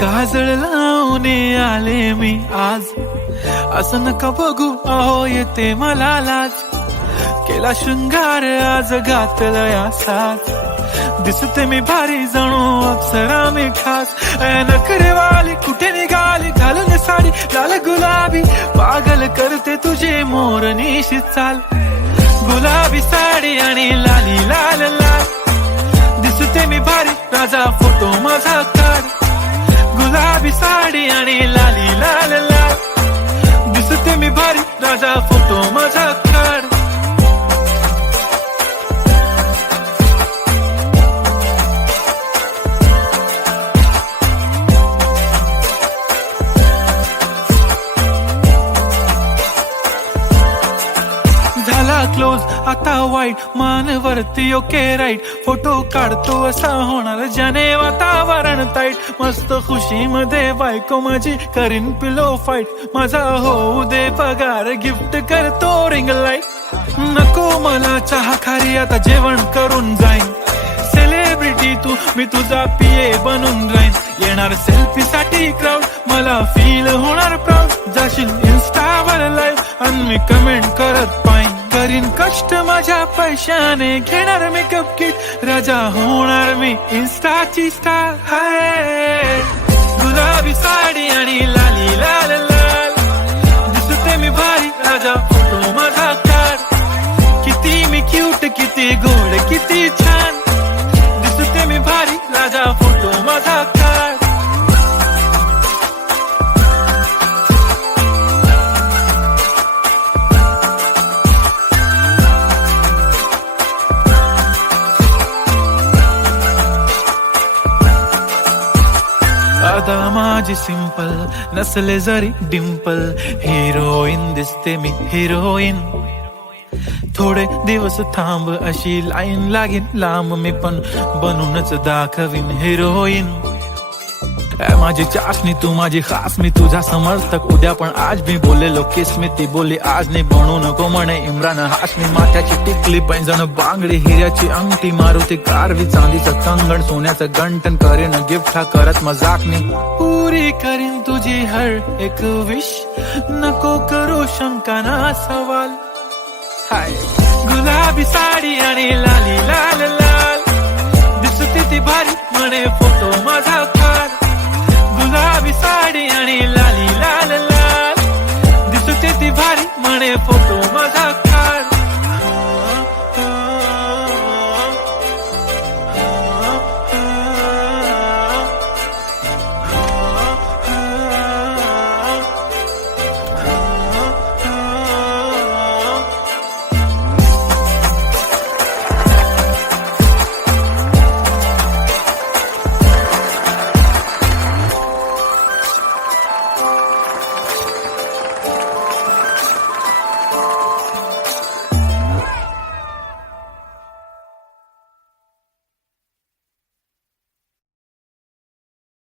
काजळ लावून आले मी आज, असं नका बघू अहो येते मला लाज. केला शृंगार आज घातलया साज, दिसते मी भारी जणू अप्सरा मी खास. नखरेवाली कुठे निघाली घालून साडी लाल गुलाबी, पागल करते तुझे मोरनीशी चाल. गुलाबी साडी आणि लाली लाल लाल, दिसते मी भारी राजा फोटो माझा काढ. गुलाबी साडी आणि लाली लाल लाल, दिसते मी भारी राजा फोटो माझा काढ. झाला क्लोज आता वाईट, मान वरती ओके राईट. फोटो काढतो असा होणार ज्याने वातावरण ताईट. मस्त खुशी मध्ये बायको माझी करीन पिलो फाईट. माझा होऊ दे पगार गिफ्ट करतो रिंग लाईट. नको मला चहा खारी आता जेवण करून जाईन. सेलिब्रिटी तू मी तुझा पिये बनून राहीन. येणार सेल्फी साठी क्राऊड मला फील होणार प्राऊड. जाशील इन्स्टावर लाईव्ह आणि मी कमेंट करत पाईन. करीन कष्ट माझ्या पैशाने घेणार मेकअप किट. राजा होणार मी इन्स्टाची स्टार. हाय गुलाबी साडी आणि लाली लाल लाल, दिसते मी भारी राजा फोटो माझा काढ. किती मी क्यूट किती गोड किती छान, दिसते मी भारी राजा फोटो माझा काढ. आता माझी सिंपल नसले जरी डिंपल, हिरोईन दिसते मी हिरोईन. थोडे दिवस थांब अशी लाईन लागेल लांब, मी पण बनूनच दाखवीन हिरोईन. माझी चाशनी तू माझी खास, मी तुझा समर्थक उद्या पण आज. मी बोलेलो किस मी ती बोली आज नाही. बनू नको म्हणे इम्रान हाशमी. माथ्याची टिकली पैंजण बांगडी, हिऱ्याची अंगठी, मारुती कारवी, चांदीचं कंगण, सोन्याचं गंटन. करीन गिफ्ट हा करत मजाकनी. पुरी करीन तुझी हर एक विश, नको करू शंका ना सवाल. हाय गुलाबी साडी आणि लाली लाल लाल, दिसते ती भारी म्हणे फोटो माझा काढ. गुलाबी साडी आणि लाली लाल लाल, दिसते ती भारी म्हणे फोटो